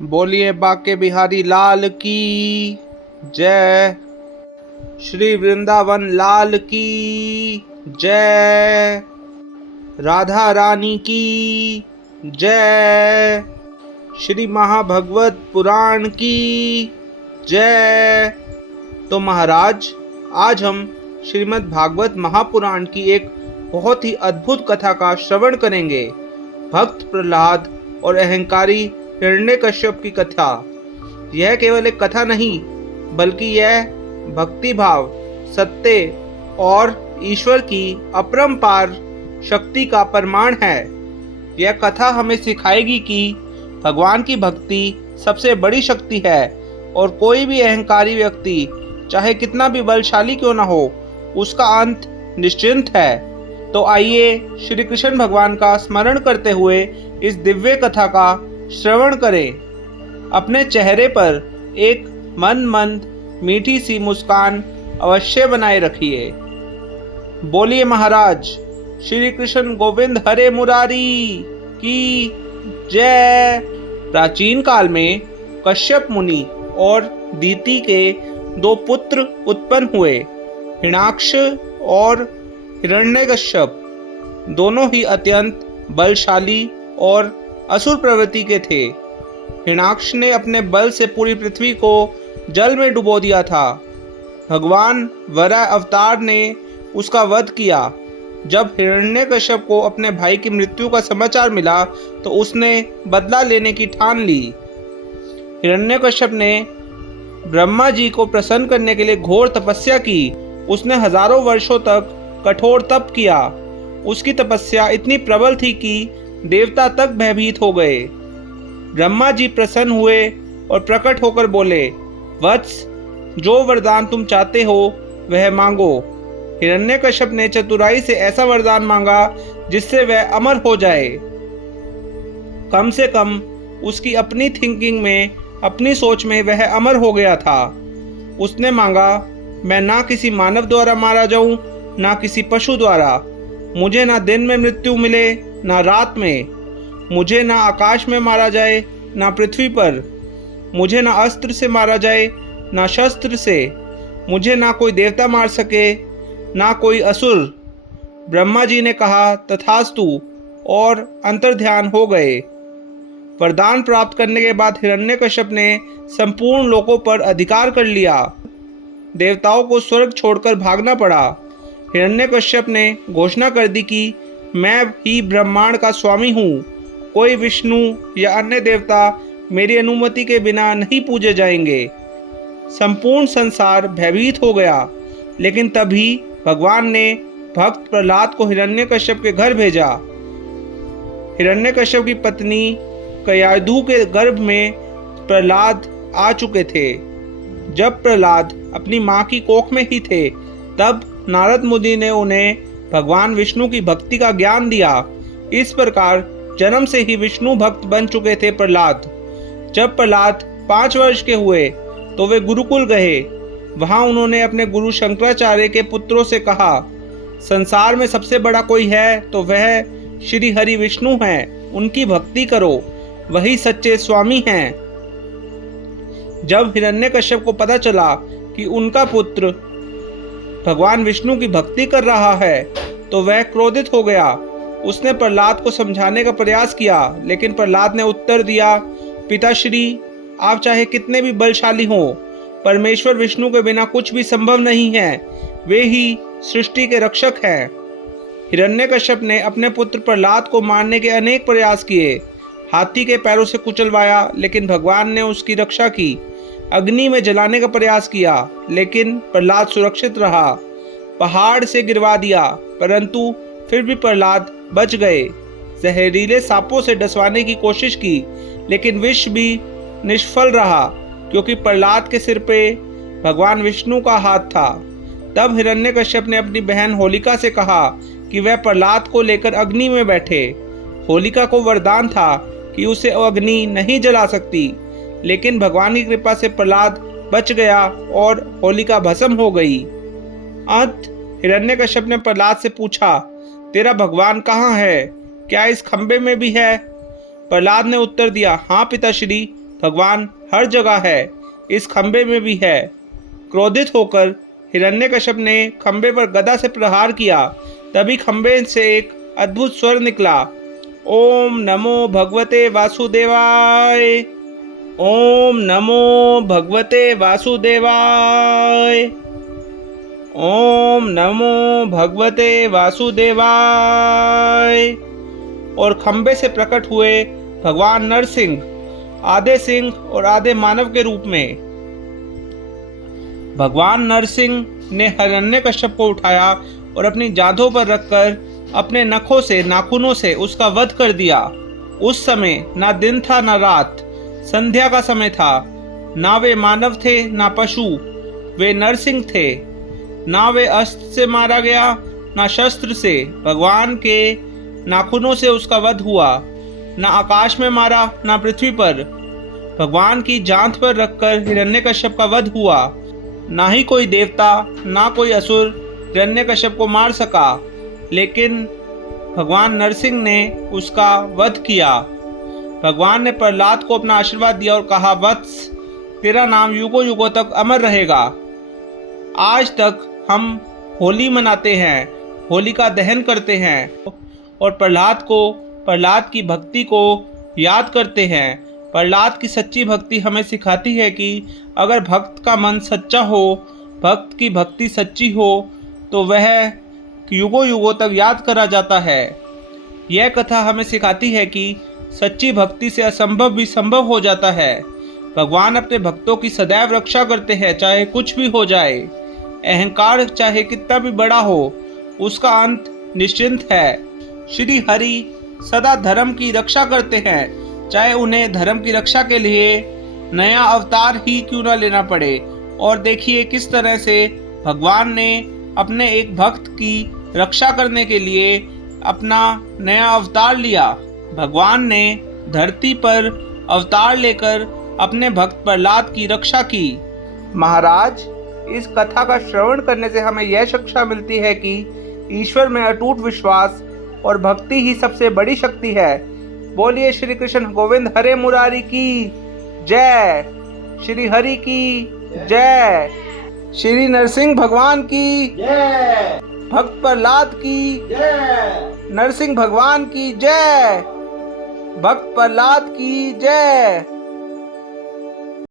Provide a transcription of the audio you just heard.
बोलिए बाके बिहारी लाल की जय। श्री वृंदावन लाल की जय। राधा रानी की जय। श्री महाभगवत पुराण की जय। तो महाराज, आज हम श्रीमद् भागवत महापुराण की एक बहुत ही अद्भुत कथा का श्रवण करेंगे। भक्त प्रहलाद और अहंकारी हिरण्यकश्यप की कथा। यह केवल एक कथा नहीं, बल्कि यह भक्ति भाव, सत्य और ईश्वर की अपरंपार शक्ति का प्रमाण है। यह कथा हमें सिखाएगी कि भगवान की भक्ति सबसे बड़ी शक्ति है और कोई भी अहंकारी व्यक्ति चाहे कितना भी बलशाली क्यों न हो, उसका अंत निश्चिंत है। तो आइए श्री कृष्ण भगवान का स्मरण करते हुए इस दिव्य कथा का श्रवण करें। अपने चेहरे पर एक मंद मीठी सी मुस्कान अवश्य बनाए रखिए। बोलिए महाराज श्री कृष्ण गोविंद हरे मुरारी की जय। प्राचीन काल में कश्यप मुनि और दीति के दो पुत्र उत्पन्न हुए। हिरण्याक्ष और हिरण्यकश्यप दोनों ही अत्यंत बलशाली और असुर प्रवृत्ति के थे। हिरण्याक्ष ने अपने बल से पूरी पृथ्वी को जल में डुबो दिया था। भगवान वराह अवतार ने उसका वध किया। जब हिरण्यकश्यप को अपने भाई की मृत्यु का समाचार मिला तो उसने बदला लेने की ठान ली। हिरण्यकश्यप ने ब्रह्मा जी को प्रसन्न करने के लिए घोर तपस्या की। उसने हजारों वर्षों तक कठोर तप किया। उसकी तपस्या इतनी प्रबल थी कि देवता तक भयभीत हो गए। ब्रह्मा जी प्रसन्न हुए और प्रकट होकर बोले, वत्स, जो वरदान तुम चाहते हो वह मांगो। हिरण्यकश्यप ने चतुराई से ऐसा वरदान मांगा जिससे वह अमर हो जाए। कम से कम उसकी अपनी थिंकिंग में, अपनी सोच में वह अमर हो गया था। उसने मांगा, मैं ना किसी मानव द्वारा मारा जाऊं, ना किसी पशु द्वारा। मुझे ना दिन में मृत्यु मिले, ना रात में। मुझे ना आकाश में मारा जाए, ना पृथ्वी पर। मुझे ना अस्त्र से मारा जाए, ना शस्त्र से। मुझे ना कोई देवता मार सके, ना कोई असुर। ब्रह्मा जी ने कहा तथास्तु और अंतर्ध्यान हो गए। वरदान प्राप्त करने के बाद हिरण्यकश्यप ने संपूर्ण लोकों पर अधिकार कर लिया। देवताओं को स्वर्ग छोड़कर भागना पड़ा। हिरण्यकश्यप ने घोषणा कर दी कि मैं ही ब्रह्मांड का स्वामी हूँ। कोई विष्णु या अन्य देवता मेरी अनुमति के बिना नहीं पूजे जाएंगे। संपूर्ण संसार भयभीत हो गया। लेकिन तभी भगवान ने भक्त प्रहलाद को हिरण्यकश्यप के घर भेजा। हिरण्यकश्यप की पत्नी कयाधु के गर्भ में प्रहलाद आ चुके थे। जब प्रहलाद अपनी माँ की कोख में ही थे, तब नारद मुनि ने उन्हें भगवान विष्णु की भक्ति का ज्ञान दिया। इस प्रकार जन्म से ही विष्णु भक्त बन चुके थे प्रहलाद। जब प्रहलाद 5 वर्ष के हुए तो वे गुरुकुल गए। वहां उन्होंने अपने गुरु शंकराचार्य के पुत्रों से कहा, संसार में सबसे बड़ा कोई है तो वह श्री हरि विष्णु हैं। उनकी भक्ति करो, वही सच्चे स्वामी हैं। जब हिरण्यकश्यप को पता चला कि उनका पुत्र भगवान विष्णु की भक्ति कर रहा है तो वह क्रोधित हो गया। उसने प्रहलाद को समझाने का प्रयास किया, लेकिन प्रहलाद ने उत्तर दिया, पिताश्री, आप चाहे कितने भी बलशाली हों, परमेश्वर विष्णु के बिना कुछ भी संभव नहीं है। वे ही सृष्टि के रक्षक हैं। हिरण्यकश्यप ने अपने पुत्र प्रहलाद को मारने के अनेक प्रयास किए। हाथी के पैरों से कुचलवाया, लेकिन भगवान ने उसकी रक्षा की। अग्नि में जलाने का प्रयास किया, लेकिन प्रहलाद सुरक्षित रहा। पहाड़ से गिरवा दिया, परंतु फिर भी प्रहलाद बच गए। जहरीले सांपों से डसवाने की कोशिश की, लेकिन विष भी निष्फल रहा, क्योंकि प्रहलाद के सिर पे भगवान विष्णु का हाथ था। तब हिरण्यकश्यप ने अपनी बहन होलिका से कहा कि वह प्रहलाद को लेकर अग्नि में बैठे। होलिका को वरदान था कि उसे अग्नि नहीं जला सकती, लेकिन भगवान की कृपा से प्रहलाद बच गया और होलिका भस्म हो गई। अंत हिरण्यकश्यप ने प्रहलाद से पूछा, तेरा भगवान कहाँ है? क्या इस खंबे में भी है? प्रहलाद ने उत्तर दिया, हाँ पिताश्री, भगवान हर जगह है, इस खंबे में भी है। क्रोधित होकर हिरण्यकश्यप ने खंबे पर गदा से प्रहार किया। तभी खंबे से एक अद्भुत स्वर निकला, ओम नमो भगवते वासुदेवाय, ओम नमो भगवते वासुदेवाय, ओम नमो भगवते वासुदेवाय। और खंबे से प्रकट हुए भगवान नरसिंह, आधे सिंह और आधे मानव के रूप में। भगवान नरसिंह ने हिरण्यकश्यप को उठाया और अपनी जांघों पर रखकर अपने नखों से, नाखूनों से उसका वध कर दिया। उस समय ना दिन था ना रात, संध्या का समय था। ना वे मानव थे ना पशु, वे नरसिंह थे। ना वे अस्त्र से मारा गया ना शस्त्र से, भगवान के नाखूनों से उसका वध हुआ। ना आकाश में मारा ना पृथ्वी पर, भगवान की जांघ पर रखकर हिरण्यकश्यप का वध हुआ। ना ही कोई देवता ना कोई असुर हिरण्यकश्यप को मार सका, लेकिन भगवान नरसिंह ने उसका वध किया। भगवान ने प्रहलाद को अपना आशीर्वाद दिया और कहा, वत्स, तेरा नाम युगों युगों तक अमर रहेगा। आज तक हम होली मनाते हैं, होलिका दहन करते हैं और प्रहलाद की भक्ति को याद करते हैं। प्रहलाद की सच्ची भक्ति हमें सिखाती है कि अगर भक्त का मन सच्चा हो, भक्त की भक्ति सच्ची हो, तो वह युगों युगों तक याद करा जाता है। यह कथा हमें सिखाती है कि सच्ची भक्ति से असंभव भी संभव हो जाता है। भगवान अपने भक्तों की सदैव रक्षा करते हैं, चाहे कुछ भी हो जाए। अहंकार चाहे कितना भी बड़ा हो, उसका अंत निश्चिंत है। श्री हरि सदा धर्म की रक्षा करते हैं, चाहे उन्हें धर्म की रक्षा के लिए नया अवतार ही क्यों न लेना पड़े। और देखिए किस तरह से भगवान ने अपने एक भक्त की रक्षा करने के लिए अपना नया अवतार लिया। भगवान ने धरती पर अवतार लेकर अपने भक्त प्रहलाद की रक्षा की। महाराज, इस कथा का श्रवण करने से हमें यह शिक्षा मिलती है कि ईश्वर में अटूट विश्वास और भक्ति ही सबसे बड़ी शक्ति है। बोलिए श्री कृष्ण गोविंद हरे मुरारी की जय, श्री हरि की जय, श्री नरसिंह भगवान की जय, भक्त प्रहलाद की जय, नरसिंह भगवान की जय, भक्त प्रहलाद की जय।